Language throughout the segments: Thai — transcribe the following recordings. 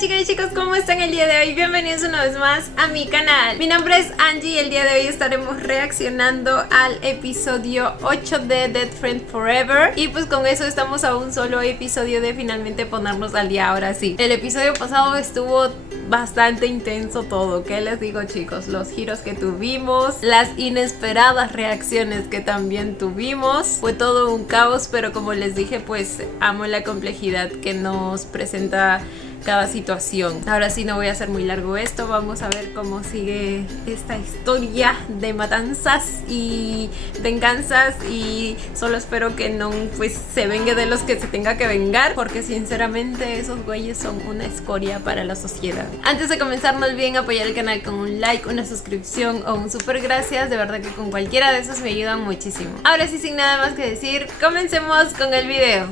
chicas y chicos, ¿cómo están el día de hoy? Bienvenidos una vez más a mi canal. Mi nombre es Angie y el día de hoy estaremos reaccionando al episodio 8 de Dead Friend Forever. Y pues con eso estamos a un solo episodio de finalmente ponernos al día ahora sí. El episodio pasado estuvo bastante intenso todo, ¿qué les digo chicos? Los giros que tuvimos, las inesperadas reacciones que también tuvimos, fue todo un caos, pero como les dije, pues amo la complejidad que nos presenta cada situación. Ahora sí, no voy a hacer muy largo esto, vamos a ver cómo sigue esta historia de matanzas y venganzas, y solo espero que no pues se vengue de los que se tenga que vengar, porque sinceramente esos güeyes son una escoria para la sociedad. Antes de comenzar, no olviden apoyar el canal con un like, una suscripción o un super gracias, de verdad que con cualquiera de esos me ayudan muchísimo. Ahora sí, sin nada más que decir, comencemos con el video.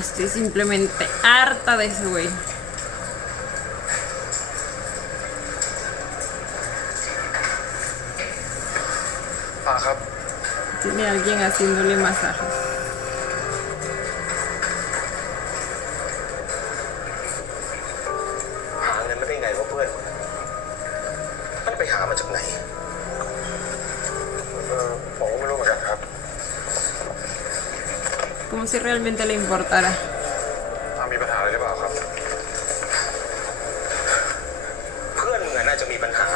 Estoy simplemente harta de ese güey. Tiene alguien haciéndole masajes. หาเงินไม่ได้ไงวะเพื่อนมันไปหามาจากไหนผมก็ไม่รู้เหมือนกันครับ Como si realmente le importara. มีปัญหาอะไรหรือเปล่าครับเพื่อนมึงน่าจะมีปัญหา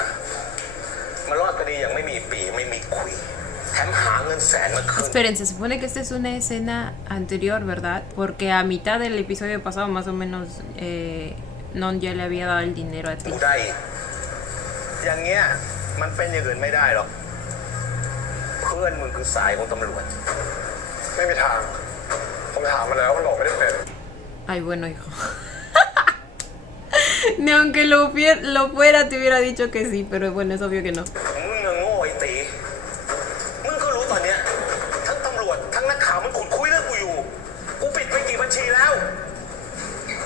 มันรอดคดีอย่างไม่มีปีไม่มีคุย Esperen, se supone que esta es una escena anterior, ¿verdad? Porque a mitad del episodio pasado más o menos Non ya le había dado el dinero a ti. อย่างเงี้ยมันเป็นอย่างอื่นไม่ได้หรอกเพื่อนมึงคือสายของตำรวจไม่มีทางผมถามมาแล้วมันบอกไม่ได้เป็น Ay, bueno, hijo. Ni aunque lo fuera te hubiera dicho que sí, pero bueno, es obvio que no. มึงอะโง่ไอ้ตีมึงก็รู้ตอนเนี้ยทั้งตำรวจทั้งนักข่าวมันขุดคุยเรื่องกูอยู่กูปิดไปกี่บัญชีแล้ว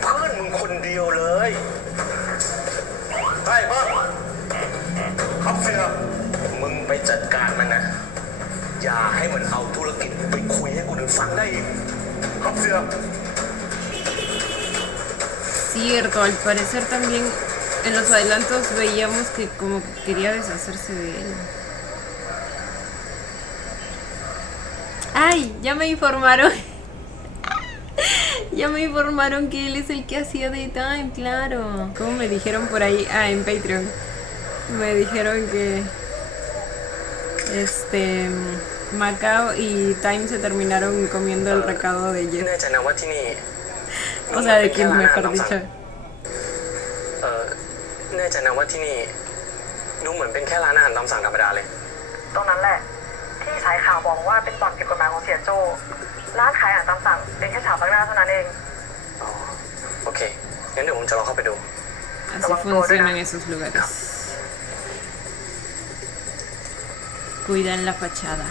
เพื่อนมึงคนเดียวเลยใช่ป่ะครับเสียมึงไปจัดการมันนะอย่าให้มันเอาธุรกิจไปคุยให้คนอื่นฟังได้อีกครับเสีย Cierto, al parecer también en los adelantos veíamos que como quería deshacerse de él. ¡Ay! Ya me informaron. Ya me informaron que él es el que hacía de Time, claro. Como me dijeron por ahí, en Patreon. Me dijeron que Macao y Time se terminaron comiendo el recado de Jeff. O sea, de Kim, mejor dicho. แน่ใจนะว่าที่นี่ดูเหมือนเป็นแค่ร้านอาหารตามสั่งธรรมดาเลยตรงนั้นแหละที่สายข่าวบอกว่าเป็นบ่อนผิดกฎหมายของเสียโจ้ร้านขายอาหารตามสั่งเป็นแค่ฉากบังหน้าเท่านั้นเองอ๋อโอเคงั้นเดี๋ยวผมจะลองเข้าไปดู Así funcionan esos lugares. Cuidan la fachada.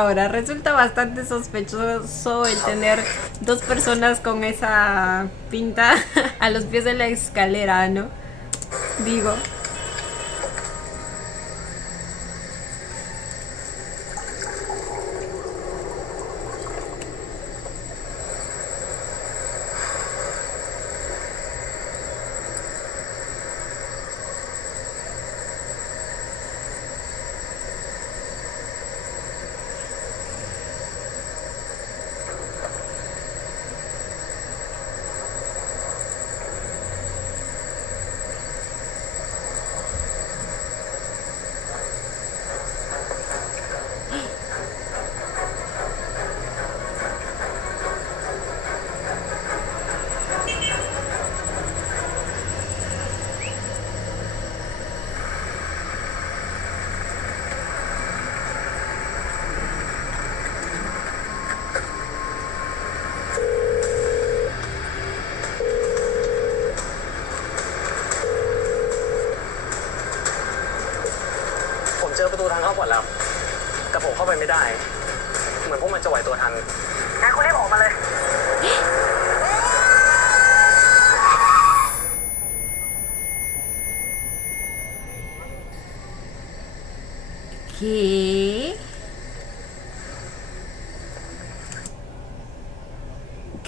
Ahora, resulta bastante sospechoso el tener dos personas con esa pinta a los pies de la escalera, ¿no? Digo. เข้าก่อนแล้วแต่ผมเข้าไปไม่ได้เหมือนพวกมันจะไหวตัวทันงั้นคุณรีบออกมาเลย ¿Qué?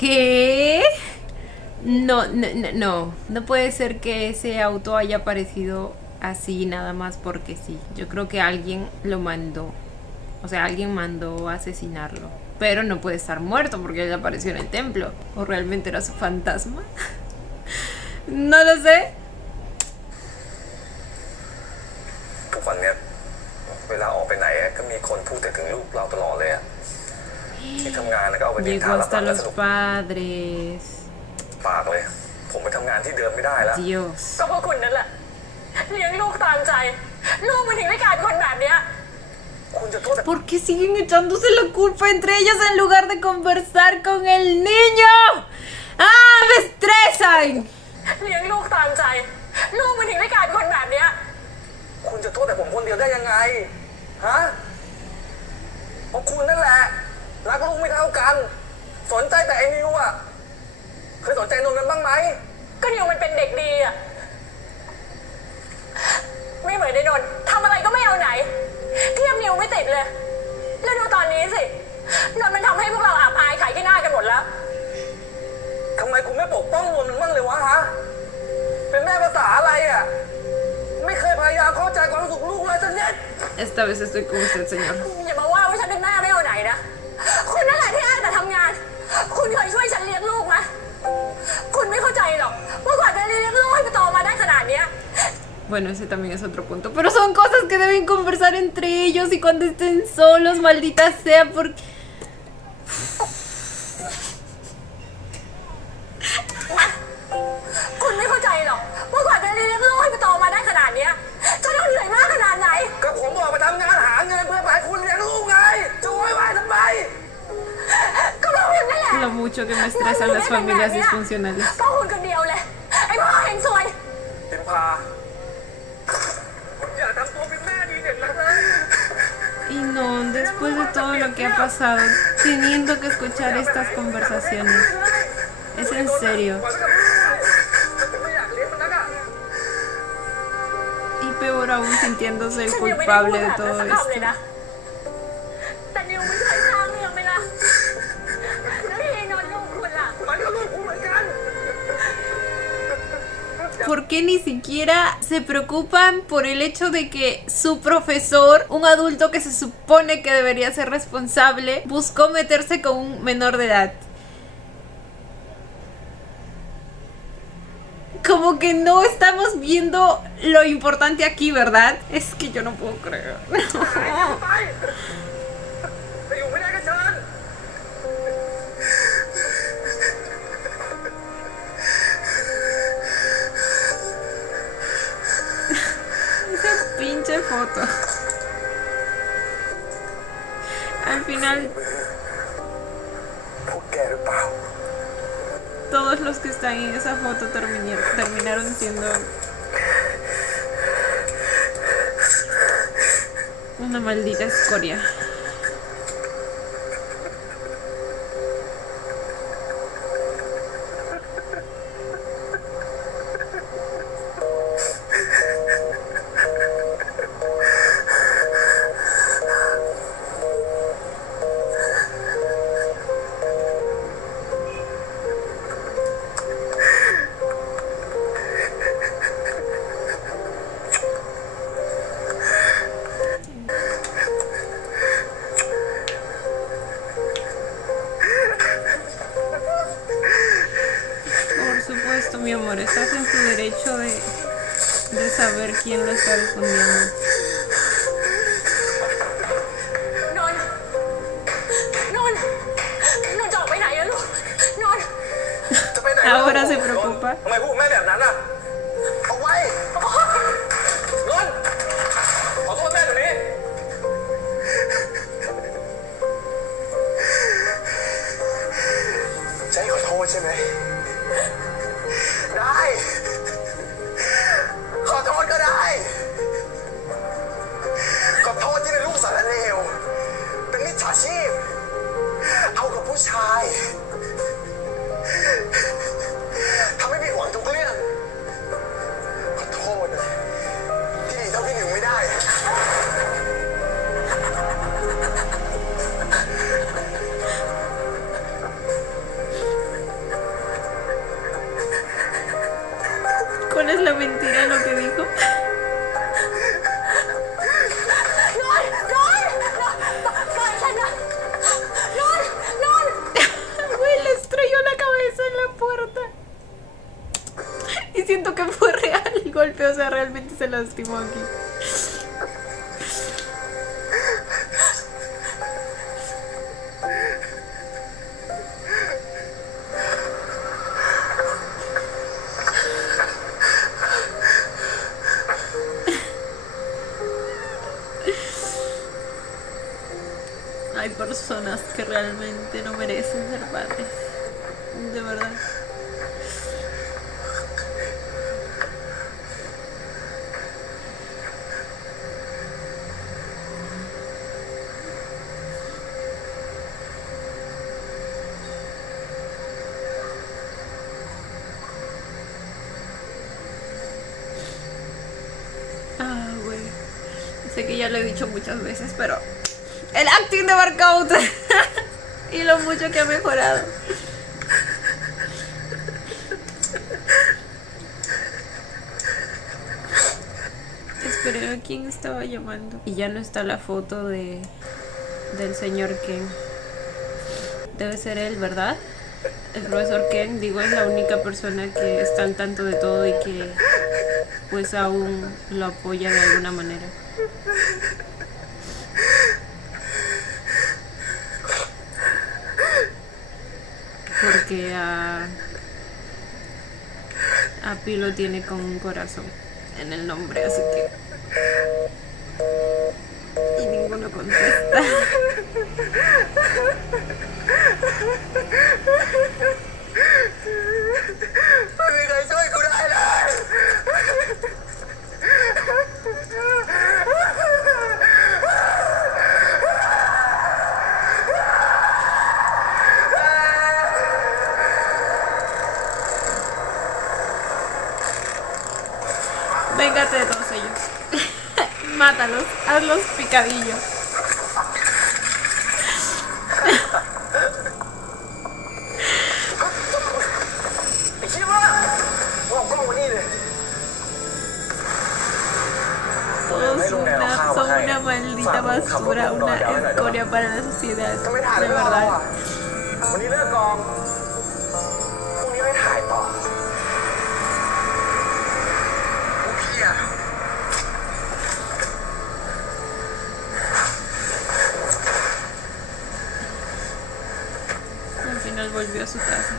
¿Qué? No puede ser que ese auto haya aparecido así nada más porque sí. Yo creo que alguien lo mandó. O sea, alguien mandó a asesinarlo. Pero no puede estar muerto porque él apareció en el templo. ¿O realmente era su fantasma? No lo sé. ทุกวันเนี้ยเวลาออกไปไหนก็มีคนพูดแต่ถึงลูกเราตลอดเลยอะที่ทำงานแล้วก็เอาไปนิน Llegó ทาแล้ว hasta ก็ los สนุก padres. ปากเลยผมไปทำงานที่เดิมไม่ได้แล้ว Dios. ก็เพราะคุณนั่นแหละเลี้ยงลูกตามใจลูกมันถึงได้กลายเป็นคนแบบเนี้ย คุณจะโทษแต่ ¿Por qué siguen echándose la culpa entre ellos en lugar de conversar con el niño? ¡Ah, me estresan! เลี้ยงลูกตามใจลูกมันถึงได้กลายเป็นคนแบบเนี้ย คุณจะโทษแต่ผมคนเดียวได้ยังไงฮะเพราะคุณนั่นแหละรักลูกไม่เท่ากัน สนใจแต่ไอ้นิวอะเคยสนใจนนท์กันบ้างไหม ก็นิวมันเป็นเด็กดีอะไม่เหมือนในนนท์ทำอะไรก็ไม่เอาไหนเทียบนิวไม่ติดเลย แล้วดูตอนนี้สินนท์มันทำให้พวกเราอับอายขายขี้หน้ากันหมดแล้ว ทำไมคุณไม่ปกป้องนนท์มันบ้างเลยวะฮะเป็นแม่ภาษาอะไรอะไม่เคยพยายามเข้าใจความรู้สึกลูกเลยสักนิด Esta vez estoy con usted, señor. อย่ามาว่าฉันเป็นแม่ไม่เอาไหนนะคุณนั่นแหละที่อ้างแต่ทำงาน คุณเคยช่วยฉันเลี้ยงลูกไหมคุณไม่เข้าใจหรอกว่ากว่าจะเลี้ยงลูกให้มันโตมาได้ขนาดเนี้ย Bueno, ese también es otro punto. Pero son cosas que deben conversar entre ellos y cuando estén solos, maldita sea, porque... คุณไม่เข้าใจหรอกว่ากว่าจะเลี้ยงลูกให้มันโตมาได้ขนาดเนี้ยจะต้องเหนื่อยมากขนาดไหน ก็ผมออกมาทำงานหาเงินเพื่อให้คุณเลี้ยงลูกไงจะโวยวายทำไม ก็เพราะคุณนั่นแหละ Lo mucho que me estresan las familias disfuncionales. เพราะคุณคนเดียวเลยไอ้พ่อเห็นสวย พิมพาอย่าทำตัวเป็นแม่ดีเด่นนักนะ Y no, después de todo lo que ha pasado, teniendo que escuchar estas conversaciones. Es en serio. ไม่อยากเลี้ยงมันนักอะ Y peor aún sintiéndose el ฉันยังไม่ได้พูด culpable แบ de บนั้น todo สักคำเลย esto. นะแต่นิวไม่เคยสร้างเรื่องไหมล่ะแล้วที่นอนลูกคุณล่ะ มันก็ลูกกูเหมือนกัน ¿Por qué ni siquiera se preocupan por el hecho de que su profesor, un adulto que se supone que debería ser responsable, buscó meterse con un menor de edad? Como que no estamos viendo lo importante aquí, ¿verdad? Es que yo no puedo creer. ไปไปอยู่ไม่ได้ก็เชิญ Esa pinche foto. Al final, พวกแกหรือเปล่า todos los que están en esa foto terminaron siendo una maldita escoria. Por supuesto, mi amor, estás en tu derecho de saber quién lo está difundiendo. นนท์นนท์นนท์จะออกไปไหนอะลูกนนท์ จะไปไหน Ahora se preocupa. ทำไมพูดแม่แบบนั้นอ่ะเอาไว้นนท์ขอโทษแม่เดี๋ยวนี้จะให้ขอโทษใช่ไหม ได้ ขอโทษก็ได้ ขอโทษที่ golpeó, o sea, realmente se lastimó aquí. Hay personas que realmente no merecen ser padres. De verdad. Ah, güey. Sé que ya lo he dicho muchas veces, pero el acting de Barkout y lo mucho que ha mejorado. Esperé, ¿a quién estaba llamando? Y ya no está la foto del señor Ken. Debe ser él, ¿verdad? El profesor Ken, digo, es la única persona que está al tanto de todo y que pues aún lo apoya de alguna manera. Porque a Pi lo tiene con un corazón en el nombre, así que... Y ninguno contesta.ไม่มีใครช่วยกูได้เลย Véngate de todos ellos. Mátalos, hazlos picadillo. ไอ้ชิบะเอากล้องมานี่เลย Son una maldita basura, una escoria para la sociedad. ก็ไม่ถ่าย De แล้วเรา verdad. อ่ะวันนี้เลิกกองพรุ่งนี้ไม่ถ่ายต่อกูเพลีย Al final volvió a su casa.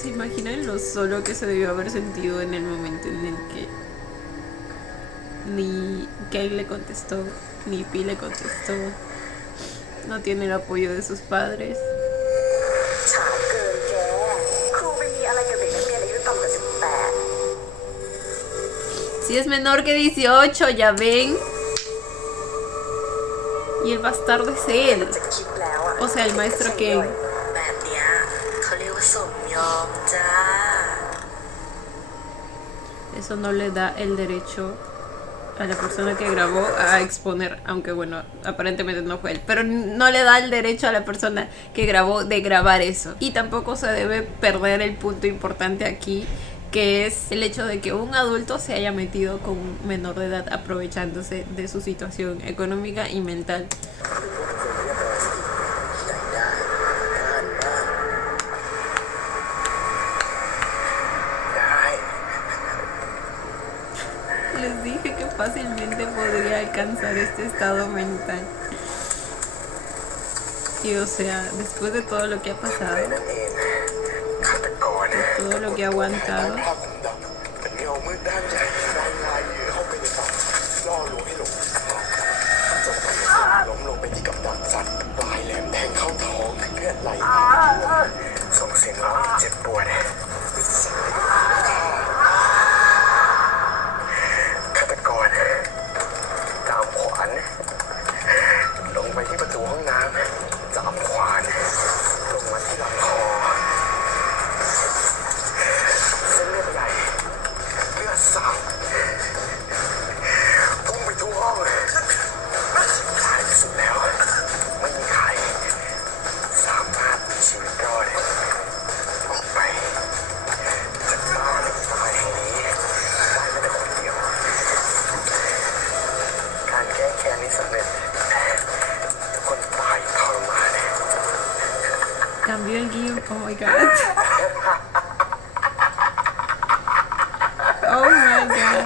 ¿Se imaginan lo solo que se debió haber sentido en el momento en el que ni Kay le contestó, ni Pi le contestó? No tiene el apoyo de sus padres. ฉาดเกินแก ครูไปมีอะไรกับเด็กนักเรียนอายุต่ำกว่า18 Si es menor que 18, ya ven. Y el bastardo es él. จะคิดแล้วอะ O sea, el maestro Ken. แบบเนี้ยเขาเรียกว่าสมยอมจ้า Eso no le da el derecho a la persona que grabó a exponer, aunque bueno, aparentemente no fue él, pero no le da el derecho a la persona que grabó de grabar eso. Y tampoco se debe perder el punto importante aquí, que es el hecho de que un adulto se haya metido con un menor de edad aprovechándose de su situación económica y mental. Les dije que fácilmente podría alcanzar este estado mental. Y o sea, después de todo lo que ha pasado, นั่นเองฆาตกร todo lo que ha aguantado, ภาพดำๆเป็นเงามืดด้านใหญ่ด้านลายเหยื่อเข้าไปในป่าล่อลวงให้หลงทางจนกระทั่งล้มลงไปที่กับดักสัตว์ปลายแหลมแทงเข้าท้องเลือดไหลส่งเสียงร้องเจ็บปวดเป็นสิ่งที่ฆาตกรจามขวานลงไปที่ประตูห้องน้ำจามขวานลงมาที่ลำคอเส้นเลือดใหญ่เลือดสาด Oh my god. Oh my god.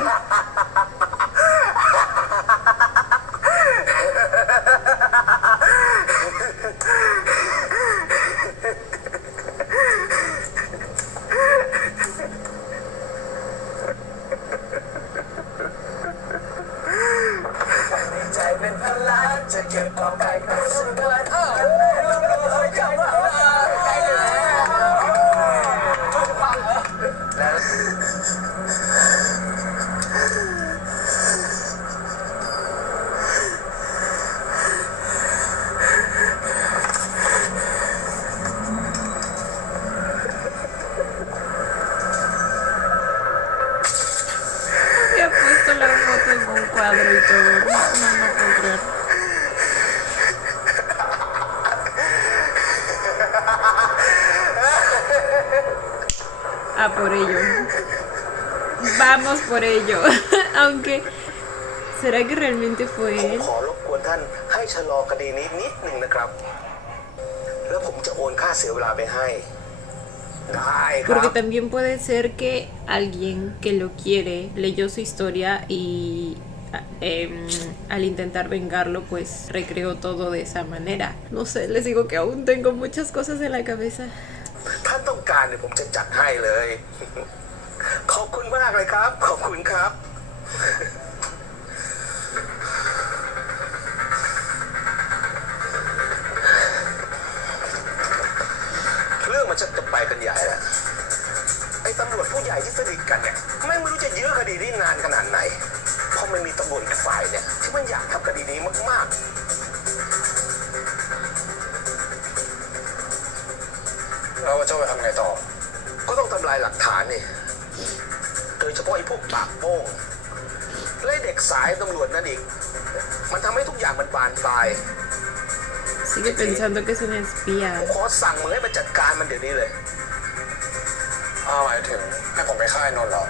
Había puesto la foto en un cuadro y todo. No puedo creer. A por ello. Vamos por ello. Aunque, ¿será que realmente fue ผม él? ขอรบกวนท่านให้ชะลอคดีนี้นิดหนึ่งนะครับ แล้วผมจะโอนค่าเสียเวลาไปให้ ได้ครั Porque บ también puede ser que alguien que lo quiere leyó su historia y al intentar vengarlo pues recreó todo de esa manera. No sé, les digo que aún tengo muchas cosas en la cabeza. ท่านต้องการเนี่ยผมจะจัดให้เลย ขอบคุณมากเลยครับ ขอบคุณครับ เรื่องมันจะไปกันใหญ่แล้วไอ้ตำรวจผู้ใหญ่ที่สนิทกันเนี่ยไม่รู้จะยื้อคดีนี้นานขนาดไหน เพราะมันมีตำรวจอีกฝ่ายเนี่ยที่มันอยากทำคดีนี้มากๆแล้วจะไปทำไงต่อ ก็ต้องทำลายหลักฐานนี่โดยเฉพาะไอ้พวกปากโป้งและไอ้เด็กสายตำรวจนั่นอีกมันทำให้ทุกอย่างมันบานปลาย Sigue pensando que es un ผม espía. ขอสั่งมึงให้มันจัดการมันเดี๋ยวนี้เลยหมายถึงให้ผมไปฆ่านนท์เหรอ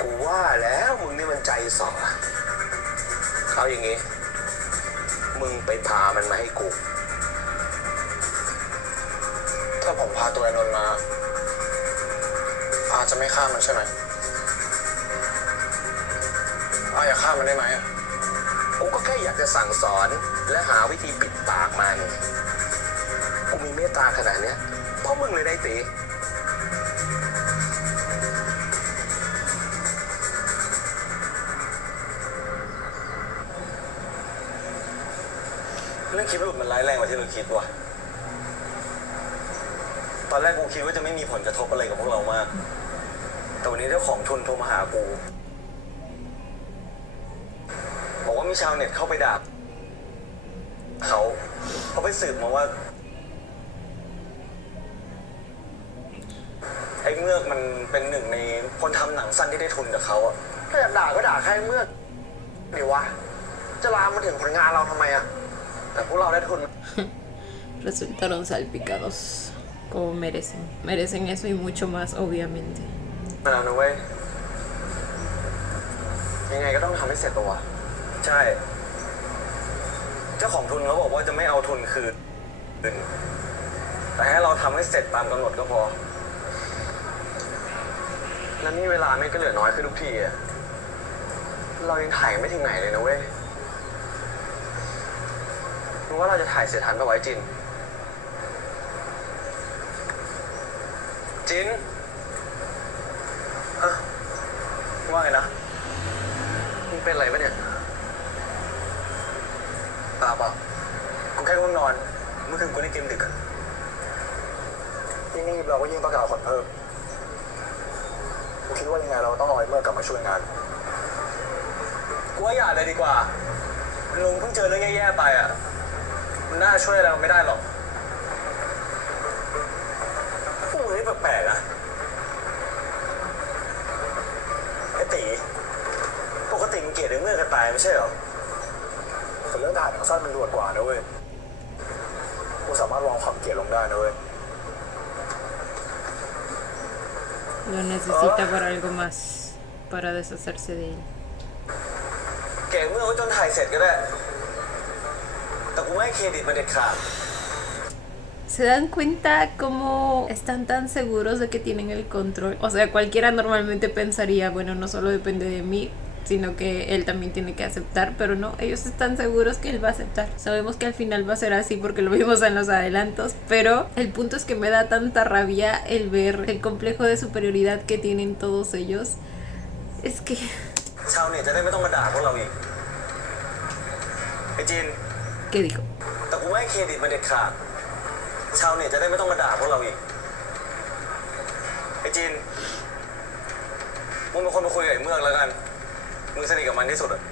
กูว่าแล้วมึงนี่มันใจสอเอาอย่างงี้ มึงไปพามันมาให้กู ถ้าผมพาตัวไอ้นนท์มาอาจะไม่ฆ่ามันใช่ไหมอย่าฆ่ามันได้ไหมกูก็แค่อยากจะสั่งสอนและหาวิธีปิดปากมัน กูมีเมตตาขนาดเนี้ยเพราะมึงเลยได้ตีเรื่องคิดว่ามันร้ายแรงกว่าที่เราคิดว่ะ ตอนแรกกูคิดว่าจะไม่มีผลกระทบอะไรกับพวกเรามาก แต่วันนี้เจ้าของทุนโทรมาหากู บอกว่ามีชาวเน็ตเข้าไปด่าเขาไปสืบมาว่าไอ้เมือกมันเป็นหนึ่งในคนทำหนังสั้นที่ได้ทุนกับเขาอะถ้าอยากด่าก็ด่าแค่เมือกเดี๋ยววะจะลามมาถึงผลงานเราทำไมอะแต่พวกเราได้ทุน Resultaron salpicados. Como merecen. Merecen eso y mucho más, obviamente. แล้วนะเว้ยยังไงก็ต้องทำให้เสร็จตัววะใช่ เจ้าของทุนเขาบอกว่าจะไม่เอาทุนคืนแต่ให้เราทำให้เสร็จตามกำหนดก็พอ แล้วนี่เวลาไม่ก็เหลือน้อยขึ้นทุกทีอะเรายังถ่ายไม่ถึงไหนเลยนะเว้ยรู้ว่าเราจะถ่ายเสร็จทันปะไว้จิน จินว่าไงนะมึงเป็นอะไรปะเนี่ยเปล่ากูแค่ง่วงนอนเมื่อคืนกูได้เกมดึกอะยิ่งรีบเราก็ยิ่งต้องการคนเพิ่มกูคิดว่ายังไงเราต้องรอไอ้เมื่อกลับมาช่วยงานกูว่าอย่าเลยดีกว่าลุงเพิ่งเจอเรื่องแย่ๆไปอ่ะมันน่าช่วยอะไรเราไม่ได้หรอกพวกมึงนี่แปลกๆนะไอ้ตีปกติมึงเกลียดไอ้เมื่อกันตายไม่ใช่เหรอแต่เรื่องถ่ายหนังสั้นมันด่วนกว่านะเว้ยกูสามารถวางความเกลียดลงได้นะเว้ย Lo necesita para algo más. para deshacerse de él. เก๋เมื่อไว้จนถ่ายเสร็จก็ได้แต่กูไม่ให้เครดิตมันเด็ดขาด ¿Se dan cuenta cómo están tan seguros de que tienen el control? O sea, cualquiera normalmente pensaría, bueno, no solo depende de mí, sino que él también tiene que aceptar, pero no, ellos están seguros que él va a aceptar. Sabemos que al final va a ser así porque lo vimos en los adelantos, pero el punto es que me da tanta rabia el ver el complejo de superioridad que tienen todos ellos. Es que... ชาวเน็ตจะได้ไม่ต้องมาด่าพวกเราอีกไอ้จิน ¿Qué dijo? แต่กูไม่ให้เครดิตมันเด็ดขาดชาวเน็ตจะได้ไม่ต้องมาด่าพวกเราอีกไอ้จินมึงเป็นคนมาคุยกับไอ้เมืองแล้วกันมึงสนิทกับมันที่สุดอะ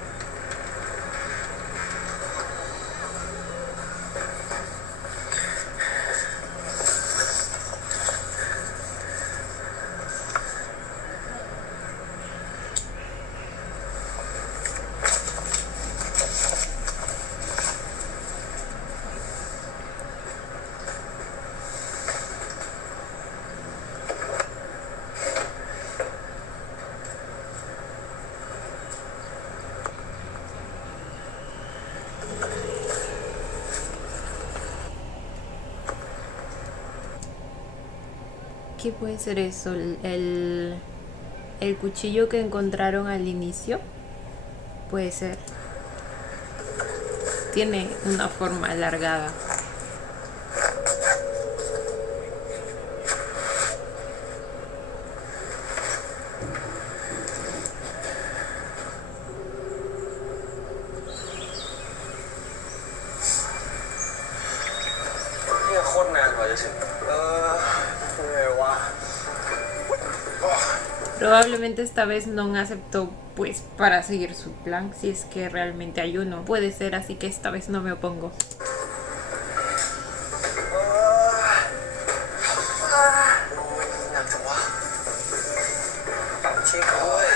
¿Qué puede ser eso? El cuchillo que encontraron al inicio. Puede ser. Tiene una forma alargada. Probablemente esta vez no aceptó pues para seguir su plan, si es que realmente hay uno. Puede ser, así que esta vez no me opongo. หนักจังวะชิคโอ้ย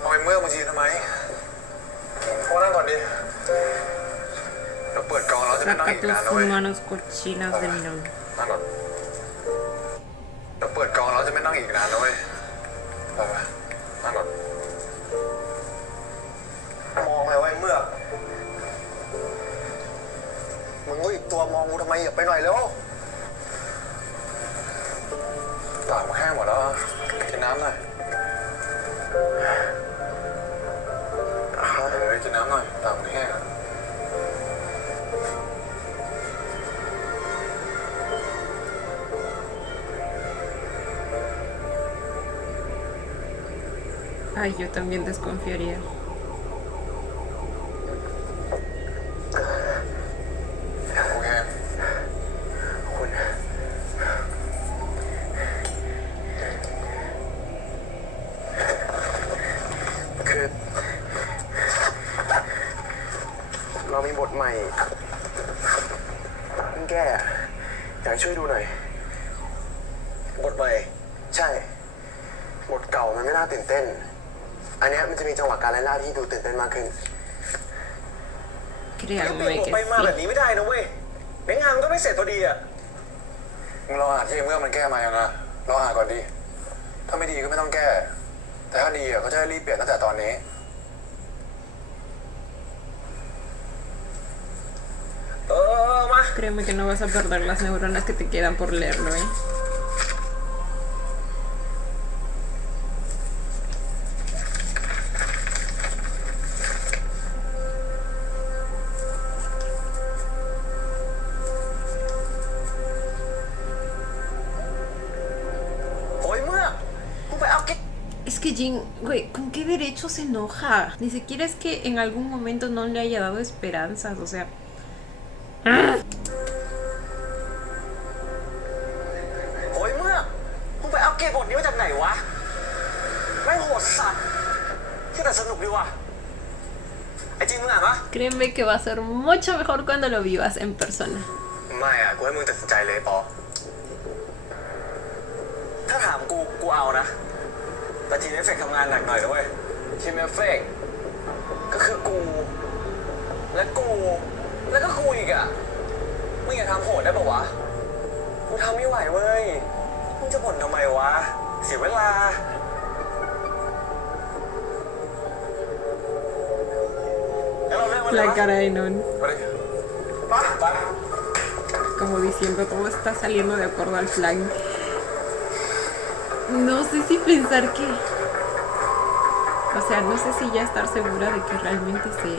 เอาไอ้เมื่อมายืนทำไมพอนั่งก่อนดิเราเปิดกองเราจะไม่นั่ง Saca อีก tus นานนะเว้ย manos cochinas de mi novio. นั่งก่อนเราเปิดกองเราจะไม่นั่งอีกนานนะเว้ยไปไปนั่งก่อนมองอะไรไว้เมื่อมึงก็อีกตัวมองกูทำไมอย่าไปหน่อยเร็วปากมันแห้งหมดแล้วกินน้ำหน่อยกินน้ำหน่อยปากมันแห้งAy, yo también desconfiaría. โอเคคุณคือเรามีบทใหม่เพิ่งแก้อยากให้ช่วยดูหน่อยบทใหม่ใช่บทเก่ามันไม่น่าตื่นเต้นอันนี้มันจะมีจังหวะการไล่ล่าที่ดูตื่นเต้นมากขึ้น Créanme que ไปมาแบบ sí. นี้ไม่ได้นะเว้ยในงานมันก็ไม่เสร็จพอดีอ่ะมึงลองอ่านที่เมื่อมันแก้มายังนะลองอ่านก่อนดิถ้าไม่ดีก็ไม่ต้องแก้แต่ถ้าดีอ่ะเขาจะรีบเปลี่ยนตั้งแต่ตอนนี้มา Créeme que no vas a perder las neuronas que te quedan por leerlo, ¿eh? Es que Jin, güey, ¿con qué derecho se enoja? Ni siquiera es que en algún momento no le haya dado esperanzas, o sea... โอ้ยเมื่อมึงไปเอาเกมบทนี้มาจากไหนวะไม่โหดสัตว์ที่แต่สนุกดีว่ะไอ้จริงมึงอ่านปะ Créeme que va a ser mucho mejor cuando lo vivas en persona. ไม่อ่ะกูให้มึงตัดสินใจเลยปอถ้าถามกูเอานะแต่ทีมเอฟเฟกต์ทำงานหนักหน่อยนะเว้ยทีมเอฟเฟกต์ก็คือกูแล้วก็กูอีกอ่ะมึงอย่าทำโหดได้ปะวะ กูทำไม่ไหวเว้ยมึงจะบ่นทำไมวะเสียเวลางั้นเราเลิกมันเลย La วะ cara de Non, ไปดิไป como diciendo todo está saliendo de acuerdo al plan. No sé si pensar que... O sea, no sé si ya estar segura de que realmente se...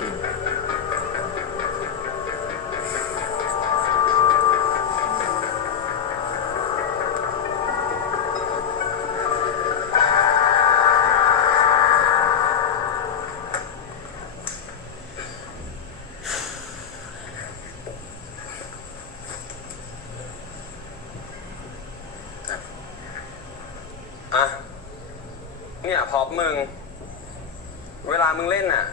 อ่ะเนี่ยพอปมึง เวลามึงเล่นน่ะ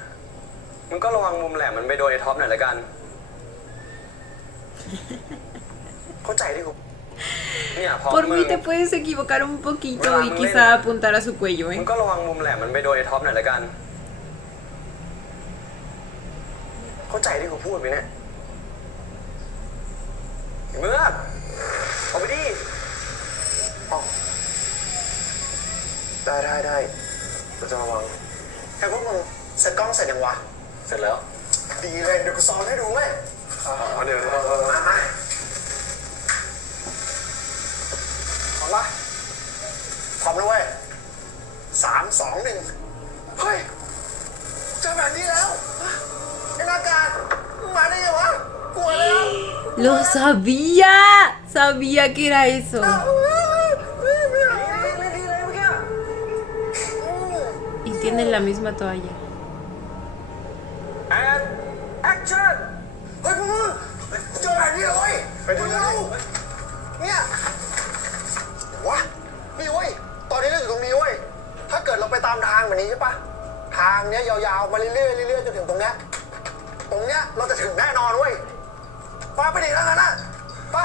มึงก็ระวังมุมแหลมมันไปโดนไอ้ท็อปหน่อยละกัน เข้าใจดิกูเนี่ยพอป Por มึง mí te puedes equivocar un poquito y quizá apuntar a su cuello, มึ ¿eh? งก็ระวังมุมแหลมมันไปโดนไอ้ท็อปหน่อยละกัน เข้าใจที่กูพูดไหมเนี่ยเมื่อเอาไปดิเอาได้เราจะระวังแค่พวกมึงเสร็จกล้องเสร็จยังวะ เสร็จแล้ว ดีเลยเดี๋ยวกูซ้อมให้ดูไหมเดี๋ยวมาพร้อมปะพร้อมแล้วเว้ย3 2 1เฮ้ยเจอแบบนี้แล้วไอ้หน้ากากมึงมาได้ไงวะกลัวแล้ว ¡Lo sabía! Sabía que era eso. ไม่ดีเลยเมื่อกี้ Y tienen la misma toalla. and action เฮ้ยพวกมึงเจอแบบนี้เลยไปดูเนี่ย วะนี่เว้ย ตอนนี้เราอยู่ตรงนี้เว้ย ถ้าเกิดเราไปตามทางแบบนี้ใช่ปะทางเนี้ยยาวๆมาเรื่อยๆเรื่อยๆจนถึงตรงเนี้ยเราจะถึงแน่นอนเว้ยไปดิแล้วกันนะไป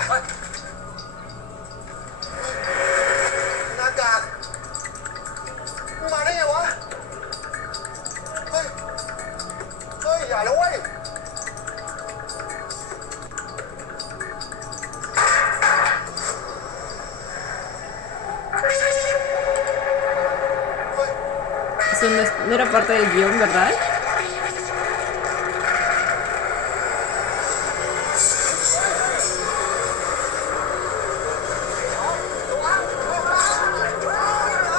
หน้ากากมึงมาได้ไงวะ เฮ้ยอย่าเลยเว้ยEso no era parte del guión, ¿verdad?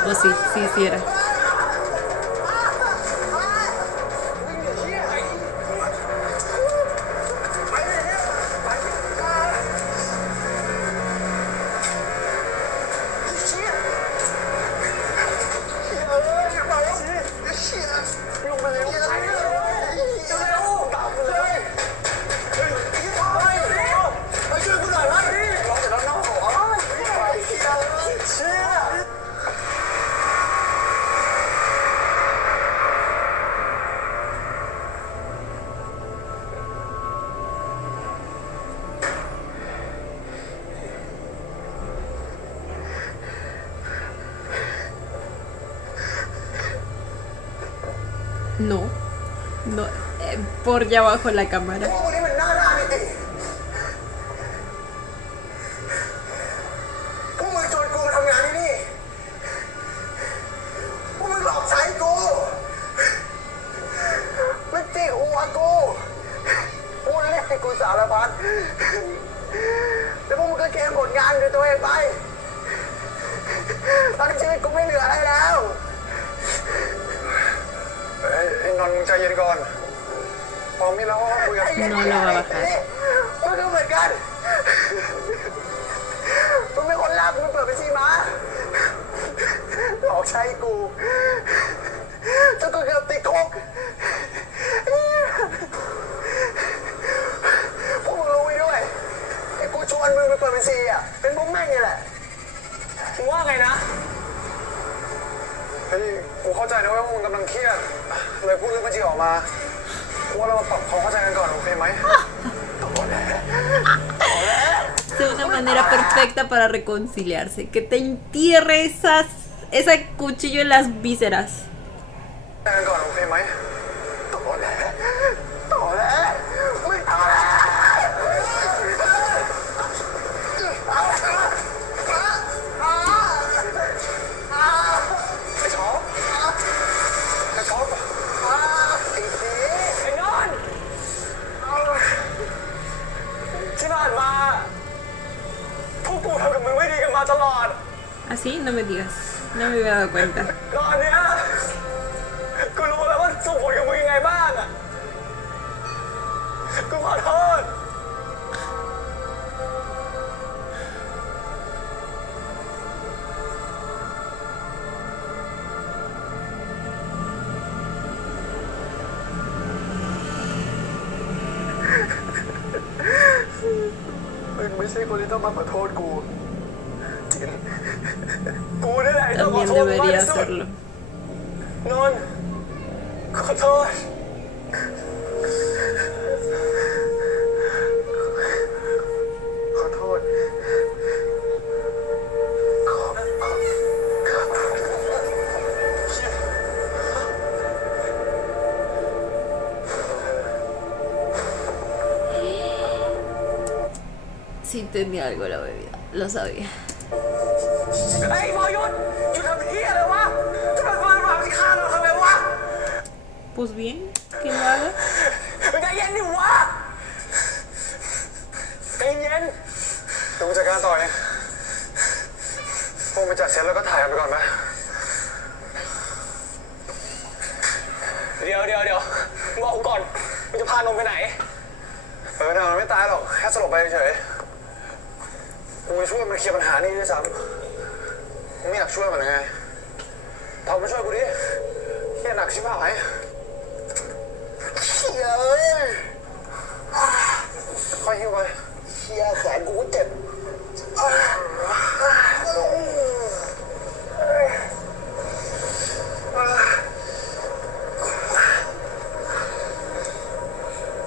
O sí era. 'No, por ya abajo la cámara. พวกนี้มันหน้าด้านจริงพวกมึงชวนกูมาทำงานที่นี่พวกมึงหลอกใช้กูมันจิกหัวกูเรียกให้กูสารพัดแล้วพวกมึงก็เกมผลงานด้วยตัวเองไปตอนนี้ชีวิตกูไม่เหลืออะไรแล้วไอ้นนท์ใจเย็นก่อนพร้อมมีแล้วคุยกัน No lo va a bajar. มึงก็เหมือนกันมึงเป็นคนรักมึงเปิดบัญชีมาหลอกใช้กูจนกูเกือบติดคุกพวกมึงรู้ไว้ด้วยไอ้กูชวนมึงไปเปิดบัญชีอ่ะเป็นพวกแม่งนี่แหละมึงว่าไงนะเฮ้ยกูเข้าใจนะว่ามึงกำลังเครียดเลยพูดเรื่องบัญชีออกมากูว่าเรามาปรับความเข้าใจกันก่อนโอเคไหม De una manera perfecta para reconciliarse. Que te entierre ese cuchillo en las vísceras. กันก่อนโอเคไหมต่อแล้วไม่ต่อแล้ว ¿Sí? No me digas. No me había dado cuenta. ตอนเนี้ยกูรู้แล้วว่าส่งผลกับมึงยังไงบ้างอ่ะกูขอโทษมึงไม่ใช่คนที่ต้องมาขอโทษกูจินกูนี่แหละที่ต้องขอ También โทษมึงมาก debería ที่สุด hacerlo. นนท์ขอโทษขอโทษขอ Sí tenía algo la bebida, lo sabía. ไอ้พอยุทธอยู่ทำเฮียอะไรวะจะมาฟันมาที่ฆ่าเราทำไมวะ Pues bien, que lo haga. มึงใจเย็นดิวะใจเย็นเดี๋ยวกูจัดการต่อเองพวกไปจัดเสร็จแล้วก็ถ่ายกันไปก่อนไหมเดี๋ยวมึงบอกกูก่อนมึงจะพานมไปไหนน่ะมันไม่ตายหรอกแค่สลบไปเฉยกูจะช่วยมันเคลียร์ปัญหานี้ด้วยซ้ำมึงไม่อยากช่วยมันไงทอมมาช่วยกูดิเฮียหนักชิบหายเฮียเอ้ยค่อยหิ้วไปเฮียแขนกูก็เจ็บ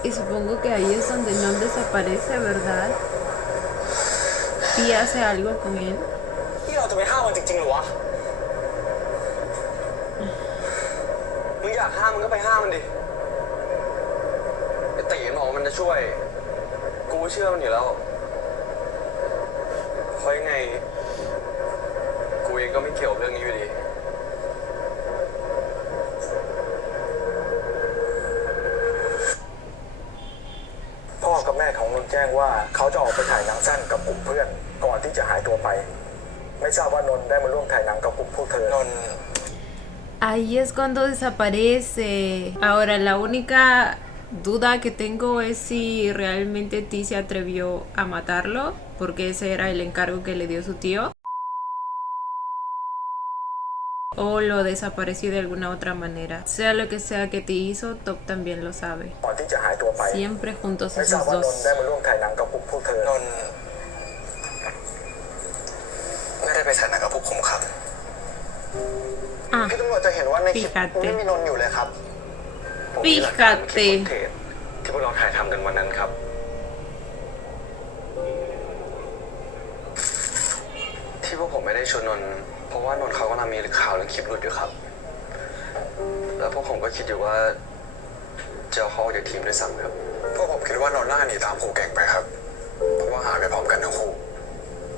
Y supongo que ahí es donde no desaparece, ¿verdad? Y hace algo con él. นี่เราจะไปห้ามมันจริงๆหรอวะมึงอยากห้ามมึงก็ไปห้ามมันดิไอ้ตีมันบอกว่ามันจะช่วยกูเชื่อมันอยู่แล้วเพราะยังไงกูเองก็ไม่เกี่ยวกับเรื่องนี้อยู่ดีพ่อกับแม่ของนนท์แจ้งว่าเขาจะออกไปถ่ายหนังสั้นกับกลุ่มเพื่อนก่อนที่จะหายตัวไปไม่ทราบว่านนท์ได้มาร่วมถ่ายหนังกับกลุ่มพวกเธอนนท์ Ahí es cuando desaparece. Ahora, la única duda que tengo es si realmente T se atrevió a matarlo, porque ese era el encargo que le dio su tío. O lo desapareció de alguna otra manera. Sea lo que sea que T hizo, Top también lo sabe. ก่อนที่จะหายตัวไป Siempre juntos ไม่ทราบ esos ว่านนท์ dos. ได้มาร่วมถ่ายหนังกับพวกเธอนนท์ไม่ได้ไปถ่ายหนังกับพวกผมครับ Ah, พี่ตำรวจจะเห็นว่าในคลิป Fíjate ไม่มีนนท์อยู่เลยครับผมมีหลักฐานคลิป Fíjate ฟุตเทจที่พวกเราถ่ายทำกันวันนั้นครับที่พวกผมไม่ได้ชวนนนท์เพราะว่านนท์เขากำลังมีข่าวเรื่องคลิปหลุดอยู่ครับแล้วพวกผมก็คิดอยู่ว่าจะเอาเขาออกจากทีมด้วยซ้ำครับพวกผมคิดว่านนท์น่าหนีตามครูเก่งไปครับเพราะว่าหายไปพร้อมกันทั้งคู่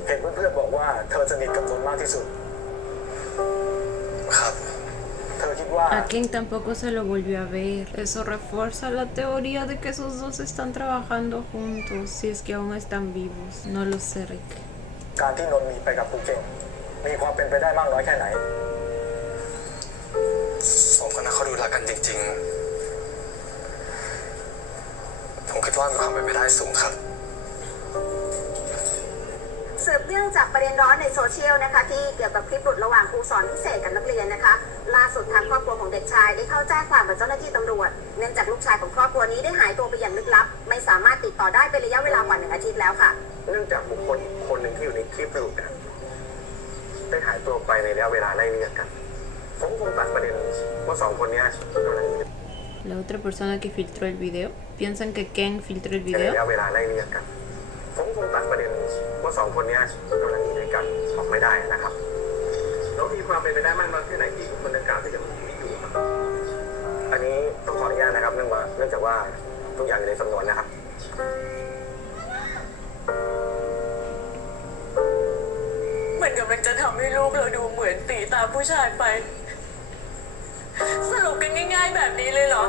เห็นเพื่อนๆบอกว่าเธอสนิทกับนนท์มากที่สุดครับเธอคิดว่า a Ken tampoco se lo volvió a ver. Eso refuerza la teoría de que esos dos están trabajando juntos, si es que aún están vivos. No lo sé, Rick. การที่นนท์มีไปกับครูเก่งมีความเป็นไปได้มากน้อยแค่ไหนผมกับนักเขาดูรักกันจริงๆผมคิดว่ามีความเป็นไปได้สูงครับ สืบเนื่องจากประเด็นร้อนในโซเชียลนะคะที่เกี่ยวกับคลิปหลุดระหว่างครูสอนพิเศษกับนักเรียนนะคะล่าสุดทางครอบครัวของเด็กชายได้เข้าแจ้งความกับเจ้าหน้าที่ตำรวจเนื่องจากลูกชายของครอบครัวนี้ได้หายตัวไปอย่างลึกลับไม่สามารถติดต่อได้เป็นระยะเวลากว่า1 อาทิตย์แล้วค่ะเนื่องจากบุคคลคนหนึ่งที่อยู่ในคลิปหลุดได้หายตัวไปในระยะเวลาไล่เลี่ยกันผมคงตัดประเด็นว่า2 คนนี้กำลังอยู่ La otra persona que filtró el video, ¿piensan que Ken filtró el ใน video? ระยะเวลาไล่เลี่ยกันผมคงตัดประเด็นว่า2 คนนี้กำลังอยู่ด้วยกันออกไม่ได้นะครับแล้วมีความเป็นไปได้มากน้อยแค่ไหนที่คนดังกล่าวที่จะมีอยู่ครับอันนี้ต้องขออนุญาตนะครับเนื่องจากว่าทุกอย่างอยู่ในสำนวนนะครับมันกำลังจะทำให้ลูกเราดูเหมือนตีตามผู้ชายไปสรุปกันง่ายๆแบบนี้เลยเหรอ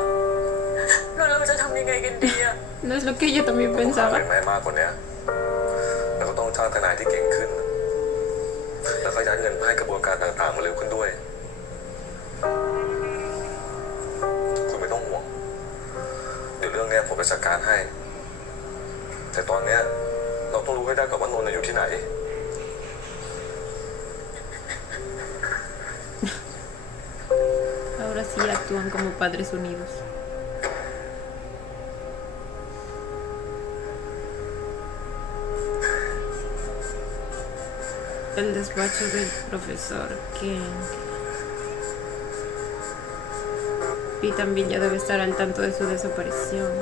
เราจะทำยังไงกันดีอะ No es lo que yo también ต้องหา pensaba. แม่มากกว่านี้แล้วก็ต้องจ้างทนายที่เก่งขึ้น แล้วก็ยัดเงินให้กระบวนการต่างๆมาเร็วขึ้นด้วยคุณไม่ต้องห่วงเดี๋ยวเรื่องนี้ผมไปจัดการให้แต่ตอนนี้เราต้องรู้ให้ได้ก่อนว่านนท์อยู่ที่ไหนAhora sí actúan como padres unidos. El despacho del profesor King. Y también ya debe estar al tanto de su desaparición.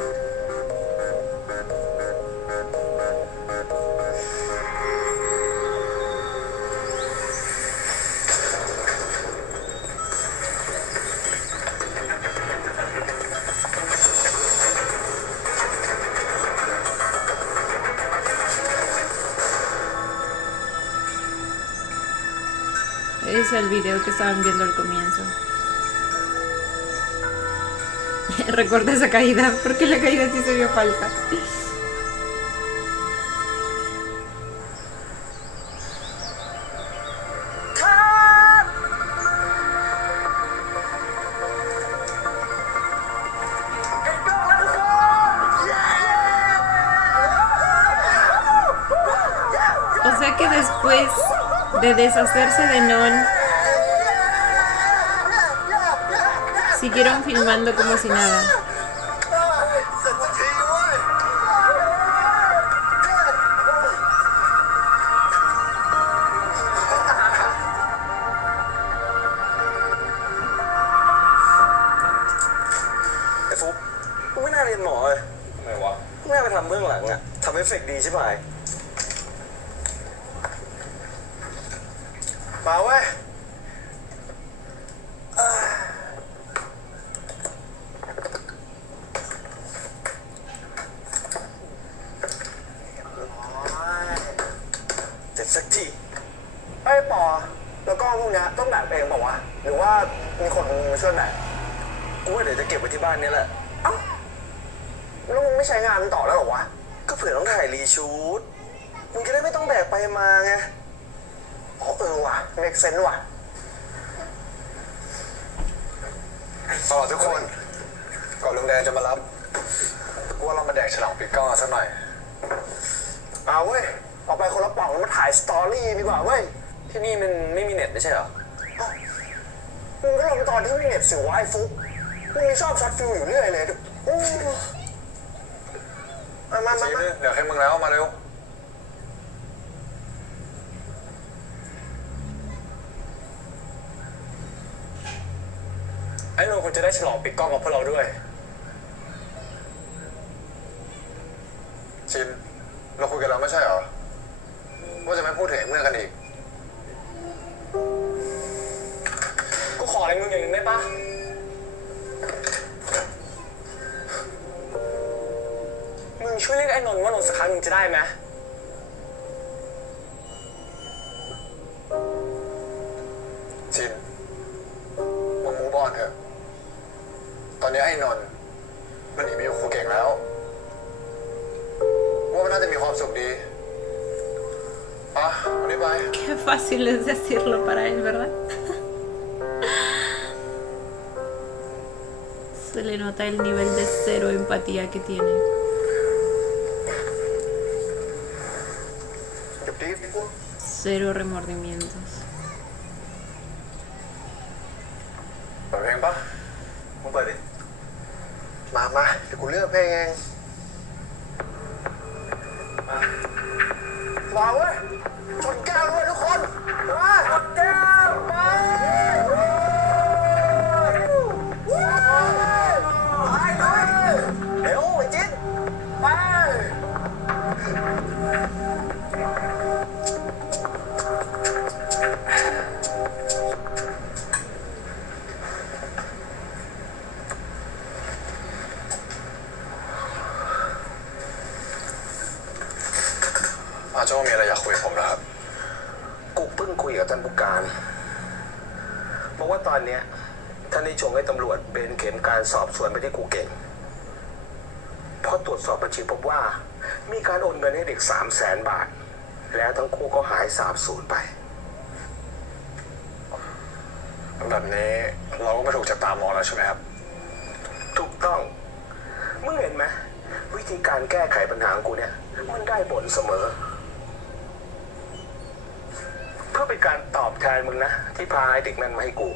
Es el video que estaban viendo al comienzo. Recuerda esa caída, porque la caída sí se vio falsa. O sea que después de deshacerse de Non, siguieron filmando como si nada.ไอ้ฟุ๊กกูไม่น่าเรียนหมอเลยทำไมวะกูน่าไปทำเบื้องหลังอะทำเอฟเฟกต์ดีใช่ไหมมาเว้ยเสร็จสักทีไอ้ปอแล้วก็พวกนี้ต้องแบกเองเปล่าวะหรือว่ามีคนมาช่วยแบกกูว่าเดี๋ยวจะเก็บไว้ที่บ้านนี้แหละเอ้าแล้วมึงไม่ใช้งานมันต่อแล้วหรอวะก็เผื่อต้องถ่ายรีชูตมึงจะได้ไม่ต้องแบกไปมาไงว่ะเมคเซนส์ว่ะทุกคนก่อนลุงแดงจะมารับกูว่าเรามาแดกฉลองปิดกล้องสักหน่อยเอาเว้ยออกไปคนละป่องแล้วมาถ่ายสตอรี่ดีกว่าเว้ยที่นี่มันไม่มีเน็ตไม่ใช่เหรอมึงก็ลงตอนที่ไม่มีเน็ตสิวะไอ้ฟุ๊กมึงชอบช็อตฟิลอยู่เรื่อยเลยมาเดี๋ยวให้มึงแล้วมาเร็วไอ้โนคนจะได้ฉลองปิดกล้องกับพวกเราด้วยชินเราคุยกันแล้วไม่ใช่เหรอว่าจะไม่พูดถึงเมื่อกันอีกกูขออะไรมึงอย่างนึงได้ปะมึงช่วยเรียกไอ้นนท์ว่านนท์สักครั้งนึงจะได้ไหมชินมึงมูฟออนเถอะตอนนี้ไอ้นนท์มันหนีไปอยู่ครูเก่งแล้วว่ามันน่าจะมีความสุขดีวันนี้ไป Qué fácil es decirlo para él, ¿verdad? Se le nota el nivel de cero empatía que tiene. Cero remordimientos. เปิดเพลงปะมึงเปิดดิมาเดี๋ยวกูเลือกเพลงเองมาเว้ยชนแก้วด้วยทุกคนมาชนแก้วไปเร็วไอ้จิ๊ดไปโจ้มีอะไรอยากคุยกับผมนะครับกูเพิ่งคุยกับท่านผู้การบอกว่าตอนเนี้ยท่านได้ชงให้ตำรวจเบนเข็มการสอบสวนไปที่กูเก่งเพราะตรวจสอบบัญชีพบว่ามีการโอนเงินให้เด็ก300,000 บาทแล้วทั้งคู่ก็หายสาบสูญไป แบบนี้เราก็ไม่ถูกจับตามองแล้วใช่ไหมครับ ถูกต้อง มึงเห็นไหมวิธีการแก้ไขปัญหาของกูเนี่ย มันได้ผลเสมอ เพื่อเป็นการตอบแทนมึงนะ ที่พาไอ้เด็กนั่นมาให้กู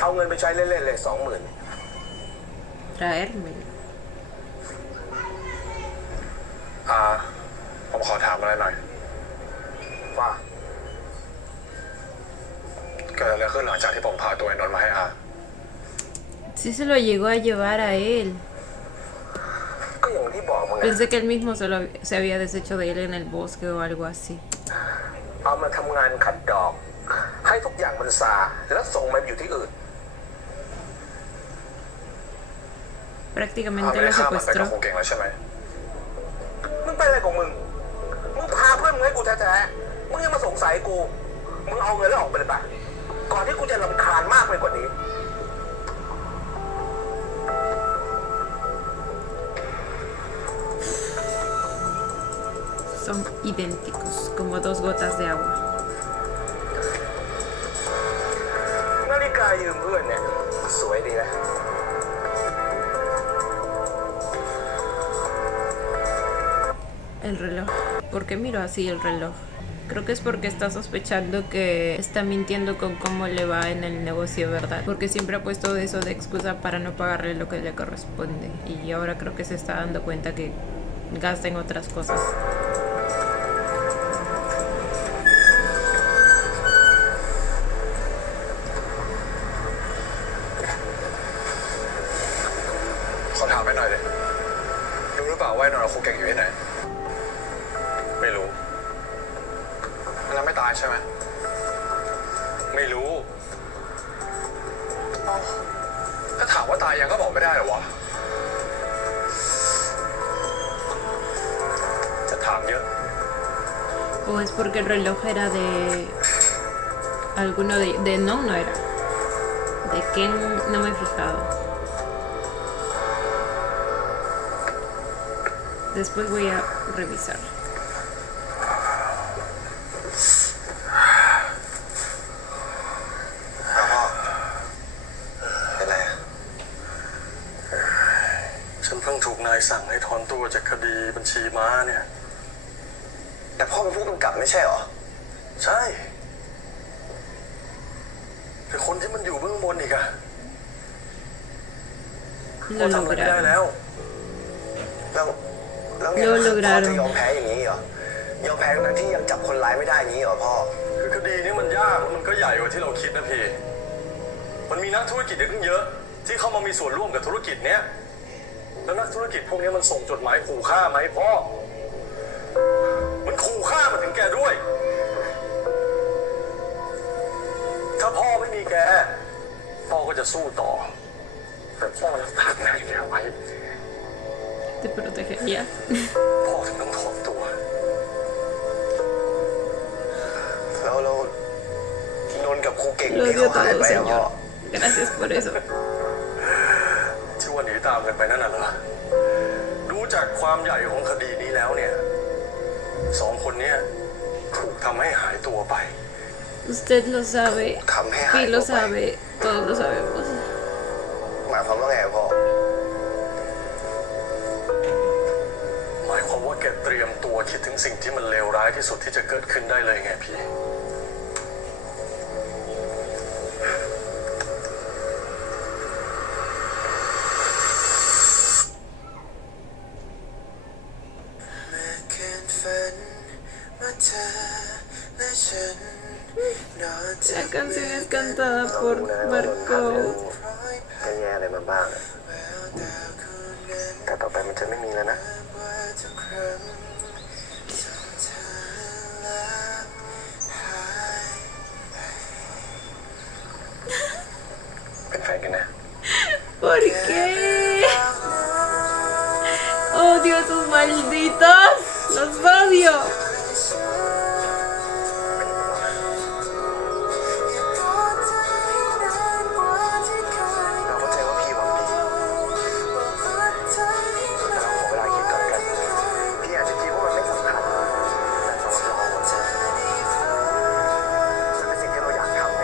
เอาเงินไปใช้เล่นๆเลย 20,000 traerme. ผมขอถามอะไรหน่อย ว่า เกิดอะไรขึ้นหลังจากที่ผมพาตัวไอ้นนท์มาให้อา Sí se lo llegó a llevar a él. ก็อย่างที่บอกมึงไง Pensé que él mismo se había deshecho de él en el bosque o algo así. เอามาทำงานขัดดอก ให้ทุกอย่างมันซา แล้วส่งมันอยู่ที่อื่น Prácticamente ไม่ lo ได้ฆ่ามันไปกับ secuestró. คงเก่งแล้วใช่ไหม มึงเป็นอะไรของมึง มึงพาเพื่อนมึงให้กูแท้ๆ มึงยังมาสงสัยกู มึงเอาเงินแล้วออกไปเลยปะก่อนที่กูจะรำคาญมากไปกว่านี้ Son idénticos, como dos gotas de agua. นาฬิกายืมเพื่อนเนี่ย สวยดีนะ El reloj. ¿Por qué miro así el reloj? Creo que es porque está sospechando que está mintiendo con cómo le va en el negocio, ¿verdad? Porque siempre ha puesto eso de excusa para no pagarle lo que le corresponde. Y ahora creo que se está dando cuenta que gasta en otras cosas. ขอถามไปหน่อยเลยรู้หรือเปล่าว่าไอ้นนท์กับคงเก่งอยู่ที่ไหน ไม่รู้มันยังไม่ตายใช่ไหม ไม่รู้เอ้าถ้าถามว่าตายยังก็บอกไม่ได้เหรอวะ จะถามเยอะ O es porque el reloj era de... Alguno de No, no era. De Ken no me he fijado. Después voy a revisar. เป็นไรอะฉันเพิ่งถูกนายสั่งให้ถอนตัวจากคดีบัญชีม้าเนี่ย แต่พ่อเป็นผู้กำกับไม่ใช่เหรอ ใช่แต่คนที่มันอยู่เบื้องบนอีกอะพ่อ Lo ทำอะไรไม่ได้ lograron. แล้ว แล้วไง โลก พ่อ รา จะยอมแพ้อย่างนี้เหรอ ยอมแพ้ทั้งที่ยังจับคนร้ายไม่ได้อย่างนี้เหรอพ่อ คือคดีนี้มันยากแล้วมันก็ใหญ่กว่าที่เราคิดนะพี่ มันมีนักธุรกิจอีกตั้งเยอะ ที่เข้ามามีส่วนร่วมกับธุรกิจเนี้ย แล้วนักธุรกิจพวกนี้มันส่งจดหมายขู่ฆ่ามาให้พ่อ มันขู่ฆ่ามาถึงแกด้วย ถ้าพ่อไม่มีแก พ่อก็จะสู้ต่อ แต่พ่อจะตัดนายแกไว้ Te protegería. พ่อถึงต้องถอนตัว แล้วนนท์กับครูเก่ง Lo ที่ odio เขาหาย todo, ไปอะพ่อ señor. Gracias por eso. ที่ว่าหนีตามกันไปนั่นน่ะเหรอ ดูจากความใหญ่ของคดีนี้แล้วเนี่ย สองคนเนี้ยถูกทำให้หายตัวไป Usted lo sabe. También Pi lo algo, sabe. Todos lo sabemos. หมายความว่าไงอะพ่อ หมายความว่าแกเตรียมตัวคิดถึงสิ่งที่มันเลวร้ายที่สุดที่จะเกิดขึ้นได้เลยไงพี่ La canción es cantada por Marco. แย่ๆอะไรมาบ้างอะแต่ต่อไปมันจะไม่มีแล้วนะ เป็นแฟนกันนะ ¿Por qué? Odio a esos malditos. Los odio. เราเข้าใจว่าพี่หวังดีแต่เราขอเวลาคิดก่อนกัน พี่อาจจะคิดว่ามันไม่สำคัญแต่สำหรับเราอะมันเป็นสิ่งที่เราอยากทำไง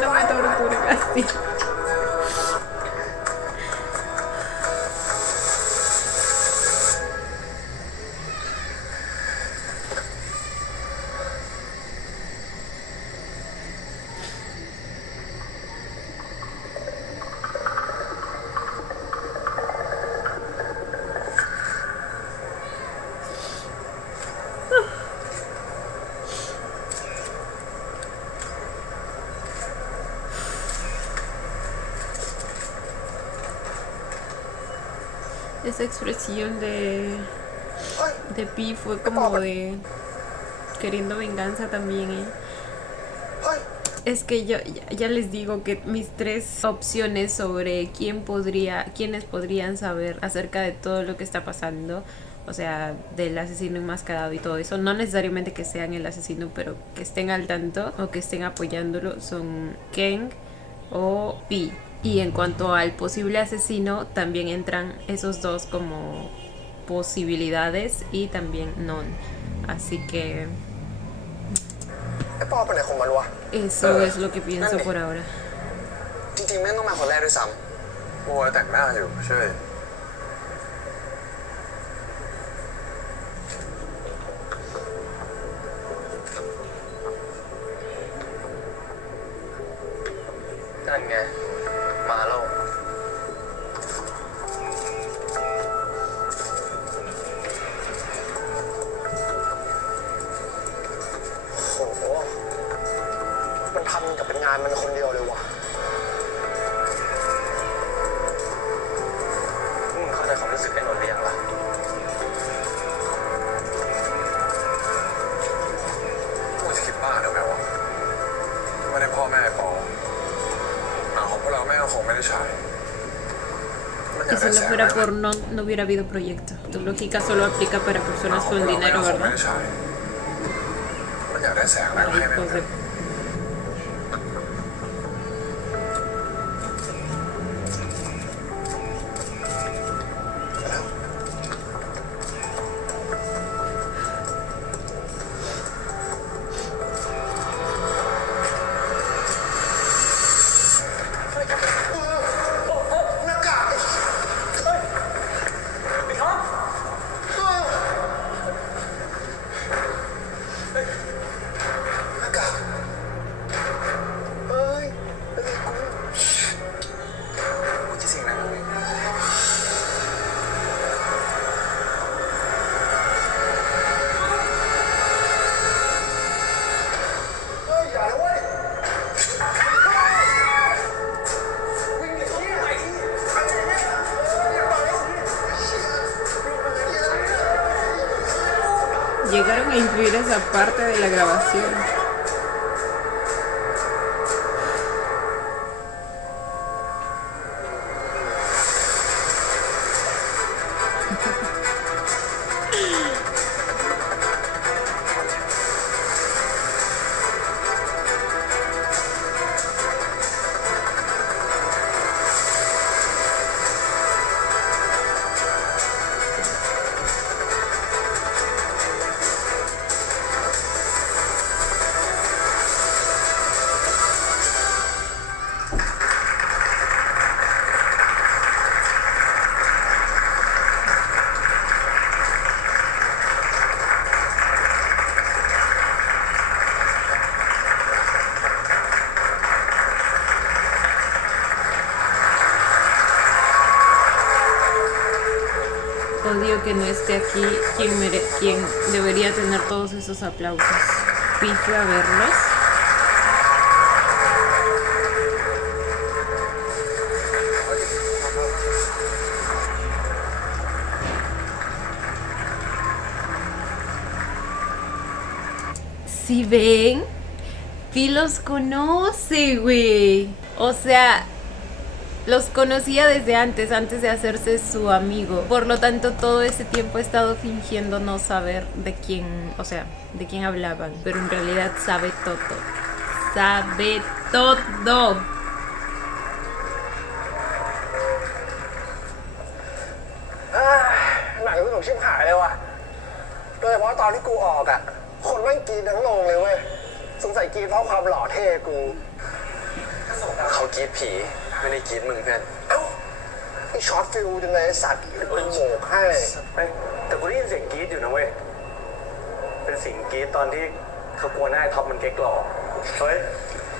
no me torturen así. Esa expresión de Pi fue como de queriendo venganza también, ¿eh? Es que yo ya les digo que mis tres opciones sobre quiénes podrían saber acerca de todo lo que está pasando, o sea, del asesino enmascarado y todo eso, no necesariamente que sean el asesino, pero que estén al tanto o que estén apoyándolo, son Kang o Pi. Y en cuanto al posible asesino, también entran esos dos como posibilidades y también Non. Así que ไอ้ปอไปไหนของมันวะ eso es lo que pienso por ahora. จริงๆแม่งต้องมาคนแรกด้วยซ้ มัวแต่งหน้าอยู่ช่วย นั่นไง มาแล้ว โอ้โห มันทำกับเป็นงานมันคนเดียวเลยว่ะ เข้าใจความรู้สึกไอ้นนท์หรือยังล่ะ พวกจะคิดบ้าหรือไงวะไม่ได้พ่อแม่ปอของพวกเราแม่ก็คงไม่ได้ใช้ Y si no fuera por Non, no hubiera habido proyecto. Tu lógica solo aplica para personas con dinero, ไม่ ¿verdad? ได้ใช้มันอยากได้แสงอะไรก็ให้มัน Hijos de... หน้ากากเฮ้ยไอ้ท็อปหน้ากากเฮ้ยกูจะเสียงอะไรเลยเฮ้ยอย่าเลยเว้ย Llegaron a incluir esa parte de la grabación. Odio que no esté aquí quien debería tener todos esos aplausos. Pi fue a verlos. Si ven, Pi los conoce, güey. O sea, los conocía desde antes de hacerse su amigo. Por lo tanto, todo ese tiempo he estado fingiendo no saber de quién, o sea, de quién hablaban. Pero en realidad sabe todo. Sabe todo. หนังสนุกชิบหายเลยว่ะ โดยเฉพาะตอนที่กูออกอ่ะ คนแม่งกรีดทั้งโรงเลยเว้ย สงสัยกรีดเพราะความหล่อเท่กู เขากรีดผีไม่ได้กรีดมึงเพื่อน เอ้าไอช็อตฟิลจังเลยไอ้สัตว์เป็นโหมกให้ เฮ้ยแต่กูได้ยินเสียงกรีดอยู่นะเว้ยเป็นเสียงกรีดตอนที่เขากลัวหน้าไอ้ท็อปมันเก๊กหล่อเฮ้ย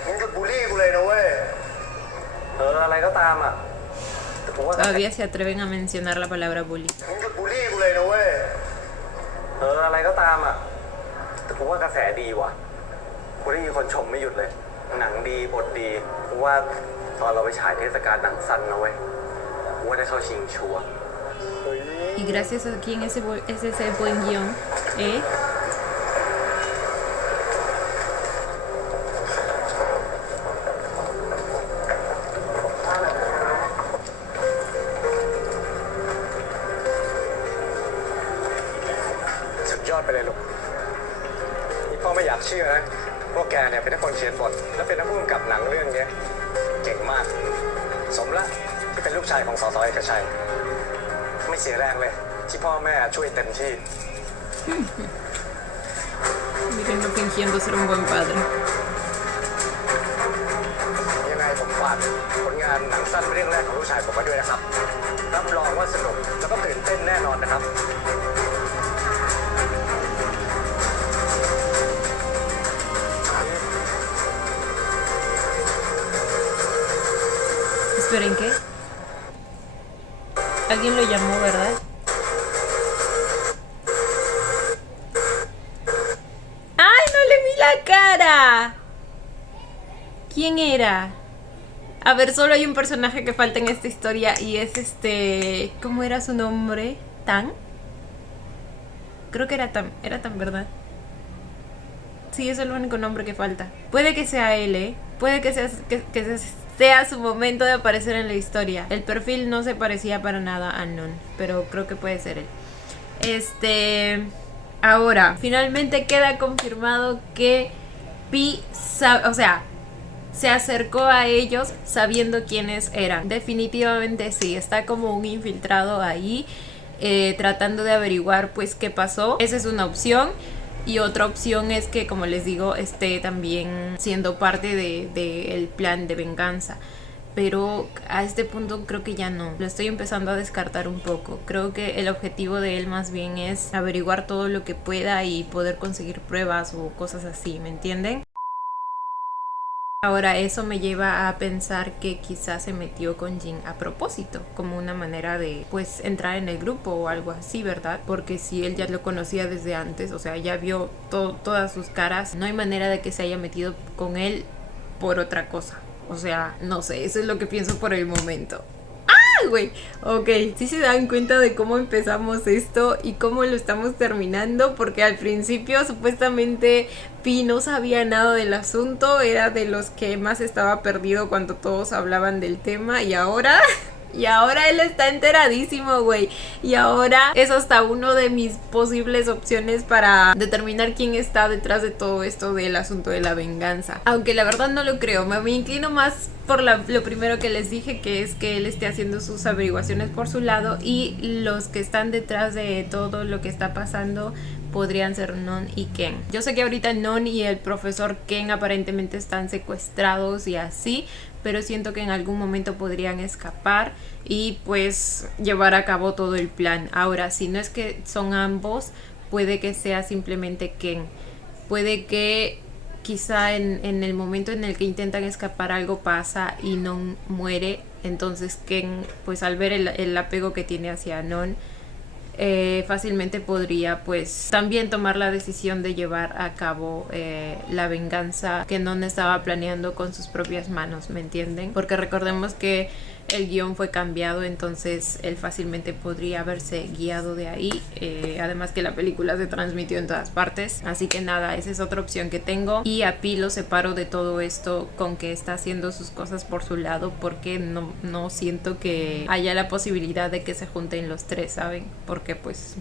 มึงจะบูลลี่กูเลยนะเว้ย อะไรก็ตามอ่ะแต่ผมว่า Todavía se atreven a mencionar la palabra bully. มึงจะบูลลี่กูเลยนะเว้ย อะไรก็ตามอ่ะแต่ผมว่ากระแสดีว่ะกูได้ยินคนชมไม่หยุดเลย หนังดีบทดีกูว่าตอนเราไปฉายเทศกาลหนังสั้นนะเว้ยกูว่าได้เข้าชิงชัวร์ Y gracias a quién es ese buen guión, ¿eh? สุดยอดไปเลยลูกนี่พ่อไม่อยากเชื่อนะว่าแกเนี่ยเป็นนักคนเขียนบทและเป็นนักผู้กำกับหนังเรื่องนี้เก่งมาก สมละที่เป็นลูกชายของสสเอกชัย ไม่เสียแรงเลย ที่พ่อแม่ช่วยเต็มที่ Mírenlo fingiendo ser un buen padre. ยังไงผมฝากผลงานหนังสั้นเรื่องแรกของลูกชายผมมาด้วยนะครับ รับรองว่าสนุกแล้วก็ตื่นเต้นแน่นอนนะครับ Esperen, ¿qué? Alguien lo llamó, ¿verdad? ¡Ay, no le vi la cara! ¿Quién era? A ver, solo hay un personaje que falta en esta historia y es ¿cómo era su nombre? ¿Tan? Creo que era Tan, ¿verdad? Sí, es el único nombre que falta. Puede que sea él, ¿eh? Puede que sea su momento de aparecer en la historia. El perfil no se parecía para nada a Non, pero creo que puede ser él. Ahora, finalmente queda confirmado que Pi se acercó a ellos sabiendo quiénes eran. Definitivamente sí, está como un infiltrado ahí, tratando de averiguar pues qué pasó. Esa es una opción. Y otra opción es que, como les digo, esté también siendo parte del plan de venganza. Pero a este punto creo que ya no. Lo estoy empezando a descartar un poco. Creo que el objetivo de él más bien es averiguar todo lo que pueda y poder conseguir pruebas o cosas así, ¿me entienden? Ahora eso me lleva a pensar que quizás se metió con Jin a propósito, como una manera de pues entrar en el grupo o algo así, ¿verdad? Porque si él ya lo conocía desde antes, o sea, ya vio todas sus caras, no hay manera de que se haya metido con él por otra cosa. O sea, no sé, eso es lo que pienso por el momento. ¡Ah, güey! Ok, sí se dan cuenta de cómo empezamos esto y cómo lo estamos terminando, porque al principio supuestamente Pi no sabía nada del asunto, era de los que más estaba perdido cuando todos hablaban del tema y ahora él está enteradísimo, güey. Y ahora es hasta uno de mis posibles opciones para determinar quién está detrás de todo esto del asunto de la venganza. Aunque la verdad no lo creo. Me inclino más por lo primero que les dije, que es que él esté haciendo sus averiguaciones por su lado y los que están detrás de todo lo que está pasando podrían ser Non y Ken. Yo sé que ahorita Non y el profesor Ken aparentemente están secuestrados y así, pero siento que en algún momento podrían escapar y pues llevar a cabo todo el plan. Ahora, si no es que son ambos, puede que sea simplemente Ken. Puede que quizá en el momento en el que intentan escapar algo pasa y Non muere. Entonces Ken, pues al ver el apego que tiene hacia Non, fácilmente podría pues también tomar la decisión de llevar a cabo la venganza que Non estaba planeando con sus propias manos, ¿me entienden? Porque recordemos que el guión fue cambiado, entonces él fácilmente podría haberse guiado de ahí, además que la película se transmitió en todas partes, así que nada, esa es otra opción que tengo. Y a Pi lo separo de todo esto con que está haciendo sus cosas por su lado, porque no siento que haya la posibilidad de que se junten los tres, ¿saben? Porque pues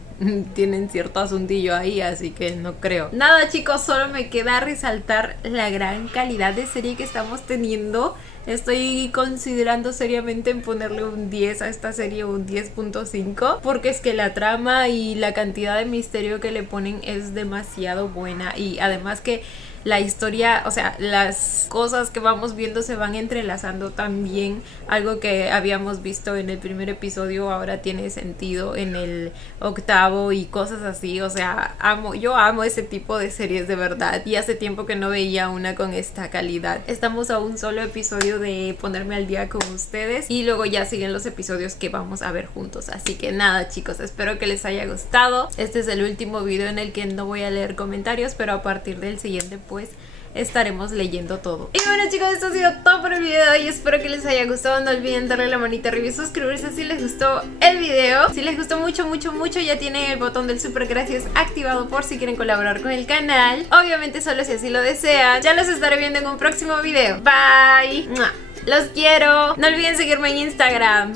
tienen cierto asuntillo ahí, así que no creo. Nada, chicos, solo me queda resaltar la gran calidad de serie que estamos teniendo. Estoy considerando seriamente en ponerle un 10 a esta serie, un 10.5, porque es que la trama y la cantidad de misterio que le ponen es demasiado buena, y además que la historia, o sea, las cosas que vamos viendo se van entrelazando también. Algo que habíamos visto en el primer episodio ahora tiene sentido en el octavo y cosas así. O sea, yo amo ese tipo de series de verdad, y hace tiempo que no veía una con esta calidad. Estamos a un solo episodio de ponerme al día con ustedes y luego ya siguen los episodios que vamos a ver juntos. Así que nada, chicos, espero que les haya gustado. Este es el último video en el que no voy a leer comentarios, pero a partir del siguiente pues estaremos leyendo todo. Y bueno, chicos, esto ha sido todo por el video de hoy. Espero que les haya gustado. No olviden darle la manita arriba y suscribirse si les gustó el video. Si les gustó mucho, ya tienen el botón del super gracias activado por si quieren colaborar con el canal. Obviamente solo si así lo desean. Ya los estaré viendo en un próximo video. Bye. Los quiero. No olviden seguirme en Instagram.